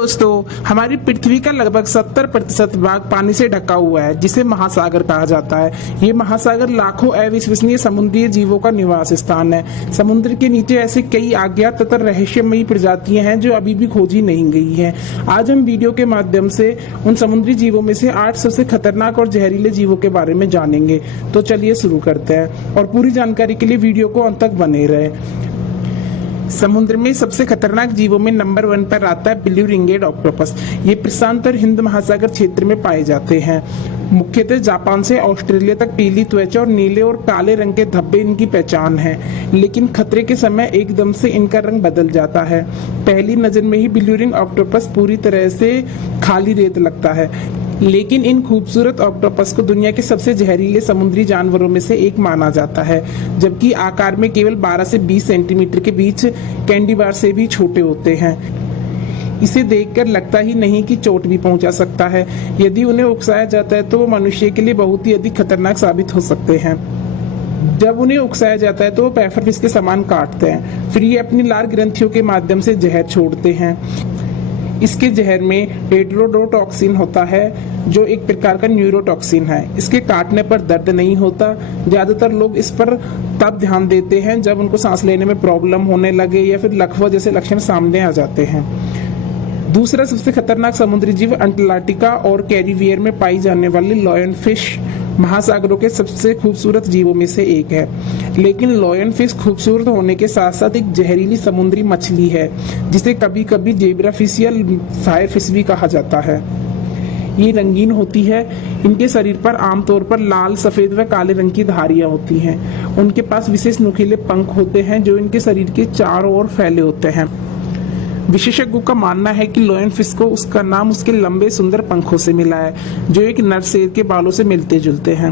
दोस्तों, हमारी पृथ्वी का लगभग 70% भाग पानी से ढका हुआ है, जिसे महासागर कहा जाता है। ये महासागर लाखों अविश्वसनीय समुद्री जीवों का निवास स्थान है। समुद्र के नीचे ऐसे कई अज्ञात तथा रहस्यमयी प्रजातियां हैं जो अभी भी खोजी नहीं गई हैं। आज हम वीडियो के माध्यम से उन समुद्री जीवों में से 8 सबसे खतरनाक और जहरीले जीवों के बारे में जानेंगे। तो चलिए शुरू करते हैं और पूरी जानकारी के लिए वीडियो को अंत तक बने रहे। समुद्र में सबसे खतरनाक जीवों में नंबर 1 पर आता है ब्लू रिंगेड ऑक्टोपस। ये प्रशांत और हिंद महासागर क्षेत्र में पाए जाते हैं। मुख्यतः जापान से ऑस्ट्रेलिया तक पीली त्वचा और नीले और काले रंग के धब्बे इनकी पहचान है, लेकिन खतरे के समय एकदम से इनका रंग बदल जाता है। पहली नजर में ही ब्लू रिंग ऑक्टोपस पूरी तरह से खाली रेत लगता है, लेकिन इन खूबसूरत ऑक्टोपस को दुनिया के सबसे जहरीले समुद्री जानवरों में से एक माना जाता है, जबकि आकार में केवल 12 से 20 सेंटीमीटर के बीच कैंडी बार से भी छोटे होते हैं। इसे देखकर लगता ही नहीं कि चोट भी पहुंचा सकता है। यदि उन्हें उकसाया जाता है तो वो मनुष्य के लिए बहुत ही अधिक खतरनाक साबित हो सकते हैं। जब उन्हें उकसाया जाता है तो वो पैफरफिश के समान काटते हैं, फिर ये अपनी लार ग्रंथियों के माध्यम से जहर छोड़ते हैं। इसके जहर में हेटेरोडोटॉक्सिन होता है, जो एक प्रकार का न्यूरोटॉक्सिन है। इसके काटने पर दर्द नहीं होता। ज्यादातर लोग इस पर तब ध्यान देते हैं जब उनको सांस लेने में प्रॉब्लम होने लगे या फिर लकवा जैसे लक्षण सामने आ जाते हैं। दूसरा सबसे खतरनाक समुद्री जीव अंटार्कटिका और कैरिबियन में पाई जाने वाली लॉयन फिश महासागरों के सबसे खूबसूरत जीवों में से एक है। लेकिन लॉयन फिश खूबसूरत होने के साथ साथ एक जहरीली समुद्री मछली है, जिसे कभी कभी जेब्रा फिश या फायर फिश भी कहा जाता है। ये रंगीन होती है। इनके शरीर पर आमतौर पर लाल, सफेद व काले रंग की धारियां होती हैं। उनके पास विशेष नुकीले पंख होते हैं जो इनके शरीर के चारों ओर फैले होते हैं। विशेषज्ञों का मानना है कि लॉयन फिश को उसका नाम उसके लंबे सुंदर पंखों से मिला है, जो एक नर शेर के बालों से मिलते जुलते हैं।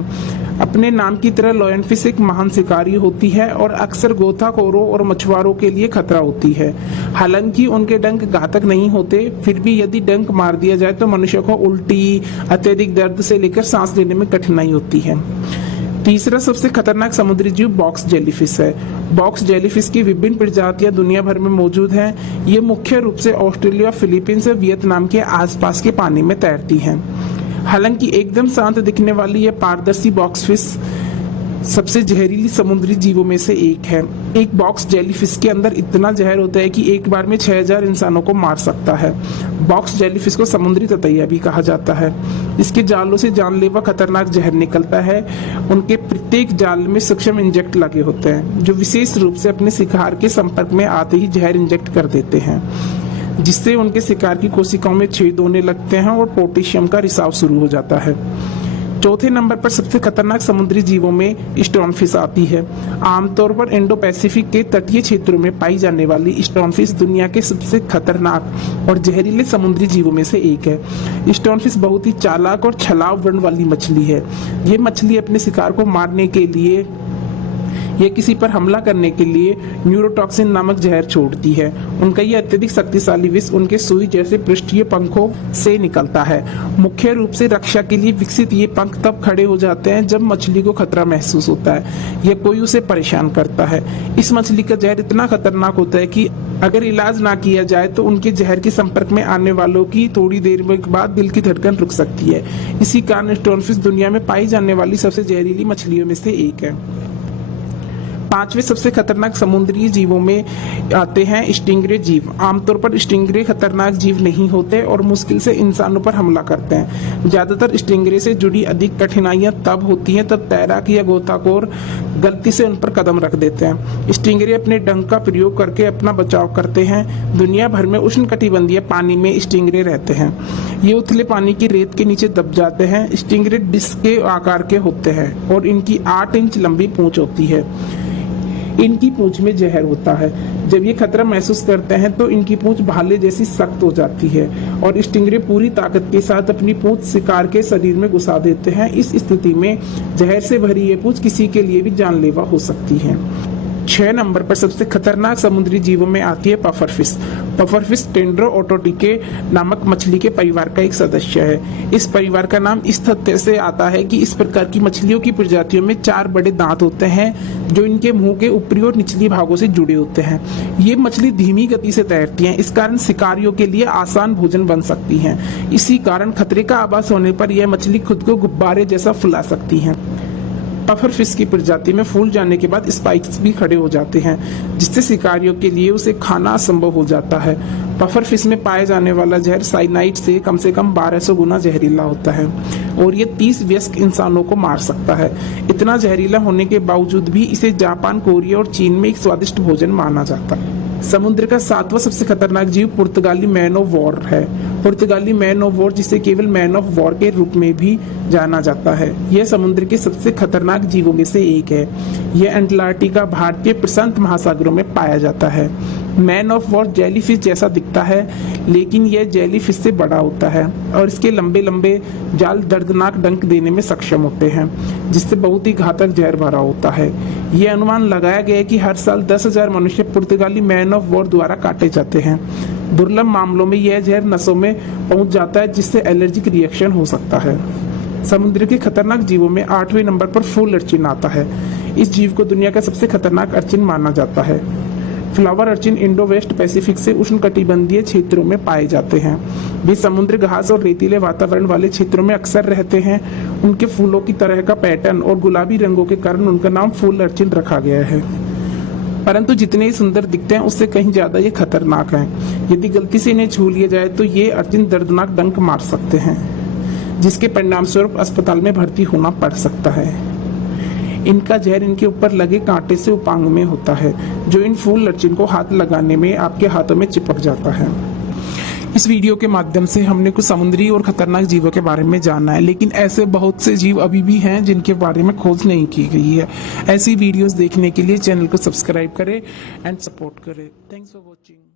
अपने नाम की तरह लॉयन फिश एक महान शिकारी होती है और अक्सर गोताखोरों और मछुआरों के लिए खतरा होती है। हालांकि उनके डंक घातक नहीं होते, फिर भी यदि डंक मार दिया जाए तो मनुष्य को उल्टी, अत्यधिक दर्द से लेकर सांस लेने में कठिनाई होती है। तीसरा सबसे खतरनाक समुद्री जीव बॉक्स जेलीफिश है। बॉक्स जेलीफिश की विभिन्न प्रजातियां दुनिया भर में मौजूद हैं। ये मुख्य रूप से ऑस्ट्रेलिया, फिलीपींस और वियतनाम के आसपास के पानी में तैरती हैं। हालांकि एकदम शांत दिखने वाली यह पारदर्शी बॉक्स फिश सबसे जहरीली समुद्री जीवों में से एक है। एक बॉक्स जेलीफिश के अंदर इतना जहर होता है कि एक बार में 6000 इंसानों को मार सकता है। बॉक्स जेलीफिश को समुद्री ततैया भी कहा जाता है। इसके जालों से जानलेवा खतरनाक जहर निकलता है। उनके प्रत्येक जाल में सूक्ष्म इंजेक्ट लगे होते हैं, जो विशेष रूप से अपने शिकार के संपर्क में आते ही जहर इंजेक्ट कर देते हैं, जिससे उनके शिकार की कोशिकाओं में छेद होने लगते हैं और पोटेशियम का रिसाव शुरू हो जाता है। चौथे नंबर पर सबसे खतरनाक समुद्री जीवों में स्टोनफिश आती है। आमतौर पर इंडो पैसिफिक के तटीय क्षेत्रों में पाई जाने वाली स्टोनफिश दुनिया के सबसे खतरनाक और जहरीले समुद्री जीवों में से एक है। स्टोनफिश बहुत ही चालाक और छलाव वर्ण वाली मछली है। ये मछली अपने शिकार को मारने के लिए या किसी पर हमला करने के लिए न्यूरोटॉक्सिन नामक जहर छोड़ती है। उनका ये अत्यधिक शक्तिशाली विष उनके सुई जैसे पृष्ठीय पंखों से निकलता है। मुख्य रूप से रक्षा के लिए विकसित ये पंख तब खड़े हो जाते हैं जब मछली को खतरा महसूस होता है या कोई उसे परेशान करता है। इस मछली का जहर इतना खतरनाक होता है कि अगर इलाज ना किया जाए तो उनके जहर के संपर्क में आने वालों की थोड़ी देर के बाद दिल की धड़कन रुक सकती है। इसी कारण स्टोनफिश दुनिया में पाई जाने वाली सबसे जहरीली मछलियों में से एक है। पांचवें सबसे खतरनाक समुद्री जीवों में आते हैं स्टिंगरे जीव। आमतौर पर स्टिंगरे खतरनाक जीव नहीं होते और मुश्किल से इंसानों पर हमला करते हैं। ज्यादातर स्टिंगरे से जुड़ी अधिक कठिनाइयां तब होती हैं तब तैराक या गोताखोर गलती से उन पर कदम रख देते हैं। स्टिंगरे अपने डंक का प्रयोग करके अपना बचाव करते हैं। दुनिया भर में उष्णकटिबंधीय पानी में स्टिंगरे रहते हैं। ये उथले पानी की रेत के नीचे दब जाते हैं। स्टिंगरे डिस्क के आकार के होते हैं और इनकी 8 इंच लंबी पूंछ होती है। इनकी पूंछ में जहर होता है। जब ये खतरा महसूस करते हैं तो इनकी पूंछ भाले जैसी सख्त हो जाती है और स्टिंगरे पूरी ताकत के साथ अपनी पूंछ शिकार के शरीर में घुसा देते हैं। इस स्थिति में जहर से भरी ये पूंछ किसी के लिए भी जानलेवा हो सकती है। 6 नंबर पर सबसे खतरनाक समुद्री जीवों में आती है पफर फिश। पफर फिश टेंड्रोओटोटिके नामक मछली के परिवार का एक सदस्य है। इस परिवार का नाम इस तथ्य से आता है कि इस प्रकार की मछलियों की प्रजातियों में 4 बड़े दांत होते हैं जो इनके मुंह के ऊपरी और निचली भागों से जुड़े होते हैं। ये मछली धीमी गति से तैरती हैं, इस कारण शिकारियों के लिए आसान भोजन बन सकती हैं। इसी कारण खतरे का आभास होने पर यह मछली खुद को गुब्बारे जैसा फुला सकती हैं। पफर फिश की प्रजाति में फूल जाने के बाद स्पाइक्स भी खड़े हो जाते हैं, जिससे शिकारियों के लिए उसे खाना असंभव हो जाता है। पफर फिश में पाए जाने वाला जहर साइनाइड से कम 1200 गुना जहरीला होता है और ये 30 वयस्क इंसानों को मार सकता है। इतना जहरीला होने के बावजूद भी इसे जापान, कोरिया और चीन में एक स्वादिष्ट भोजन माना जाता है। समुद्र का 7वां सबसे खतरनाक जीव पुर्तगाली मैन ऑफ वॉर है। पुर्तगाली मैन ऑफ वॉर, जिसे केवल मैन ऑफ वॉर के रूप में भी जाना जाता है, यह समुद्र के सबसे खतरनाक जीवों में से एक है। यह अंटार्कटिका, भारतीय प्रशांत महासागरों में पाया जाता है। मैन ऑफ वॉर जेलीफिश जैसा दिखता है, लेकिन यह जेलीफिश से बड़ा होता है और इसके लंबे लंबे जाल दर्दनाक डंक देने में सक्षम होते हैं, जिससे बहुत ही घातक जहर भरा होता है। यह अनुमान लगाया गया है कि हर साल 10,000 मनुष्य पुर्तगाली मैन ऑफ वॉर द्वारा काटे जाते हैं। दुर्लभ मामलों में यह जहर नसों में पहुंच जाता है, जिससे एलर्जिक रिएक्शन हो सकता है। समुद्र के खतरनाक जीवों में 8वें नंबर पर फूल अर्चिन आता है। इस जीव को दुनिया का सबसे खतरनाक अर्चिन माना जाता है। Flower urchin Indo West Pacific से उष्णकटिबंधीय क्षेत्रों में पाए जाते हैं। वे समुद्र घास और रेतीले वातावरण वाले क्षेत्रों में अक्सर रहते हैं। उनके फूलों की तरह का पैटर्न और गुलाबी रंगों के कारण उनका नाम फूल अर्चिन रखा गया है। परंतु जितने ही सुंदर दिखते हैं उससे कहीं ज्यादा ये खतरनाक हैं। यदि गलती से इन्हें छू लिया जाए तो ये अर्चिन दर्दनाक डंक मार सकते हैं, जिसके परिणाम स्वरूप अस्पताल में भर्ती होना पड़ सकता है। इनका जहर इनके ऊपर लगे कांटे से उपांग में होता है, जो इन फूल अर्चिन को हाथ लगाने में आपके हाथों में चिपक जाता है। इस वीडियो के माध्यम से हमने कुछ समुद्री और खतरनाक जीवों के बारे में जाना है, लेकिन ऐसे बहुत से जीव अभी भी हैं जिनके बारे में खोज नहीं की गई है। ऐसी वीडियोस देखने के लिए चैनल को सब्सक्राइब करें एंड सपोर्ट करें। Thanks for watching.